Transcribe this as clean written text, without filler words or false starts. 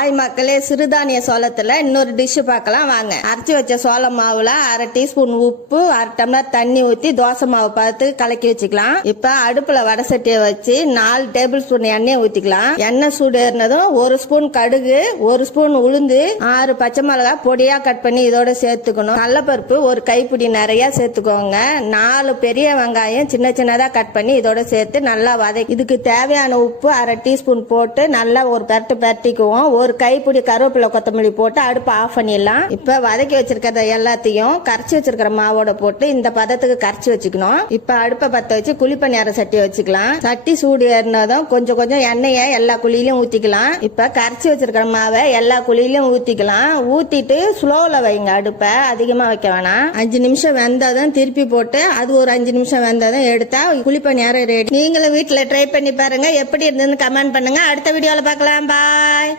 Hi மக்களே, சிறுதானிய சோளத்துல இன்னொரு டிஷ் பார்க்கலாம் வாங்க. அரைச்சி வச்ச சோள மாவுல 1/2 டீஸ்பூன் உப்பு, 1/2 டம்ளர் தண்ணி ஊத்தி தோசை மாவு பார்த்து கலக்கி வச்சுக்கலாம். இப்ப அடுப்புல வடை சட்டியை வச்சு 4 டேபிள் ஸ்பூன் எண்ணெயை ஊத்திக்கலாம். எண்ணெய் சூடு ஏறினதும் 1 ஸ்பூன் கடுகு, 1 ஸ்பூன் உளுந்து, 6 பச்சை மிளகாய் பொடியா கட் பண்ணி இதோட சேர்த்துக்கணும். கடலைப்பருப்பு ஒரு கைப்பிடி நிறைய சேர்த்துக்கோங்க. 4 பெரிய வெங்காயம் சின்ன சின்னதா கட் பண்ணி இதோட சேர்த்து நல்லா வதக்கி இதுக்கு தேவையான உப்பு 1/2 டீஸ்பூன் போட்டு நல்லா ஒரு பரட்டிக்குவோம். ஒரு கைப்பிடி கருவேப்பிலை கொத்தமல்லி போட்டு அடுப்பு ஆஃப் பண்ணிடலாம். இப்ப வதக்கி வச்சிருக்கிறத எல்லாத்தையும் கரைச்சி வச்சிருக்கிற மாவோட போட்டு இந்த பதத்துக்கு கரைச்சி வச்சுக்கணும். இப்ப அடுப்பை பத்த வச்சு குழிப்பணியார சட்டியை வச்சுக்கலாம். சட்டி சூடு ஏறினதும் கொஞ்சம் கொஞ்சம் எண்ணெயை எல்லா குழியிலும் ஊத்திக்கலாம். இப்ப கரைச்சி வச்சிருக்கிற மாவை எல்லா குழியிலும் ஊத்திக்கலாம். ஊத்திட்டு ஸ்லோல வைங்க, அடுப்பை அதிகமா வைக்க வேணாம். 5 நிமிஷம் வெந்ததும் திருப்பி போட்டு அது ஒரு 5 நிமிஷம் வெந்ததும் எடுத்தா குழிப்பணியாரம் ரெடி. நீங்களும் வீட்டுல ட்ரை பண்ணி பாருங்க. எப்படி இருந்ததுன்னு கமெண்ட் பண்ணுங்க. அடுத்த வீடியோல பார்க்கலாம். பாய்.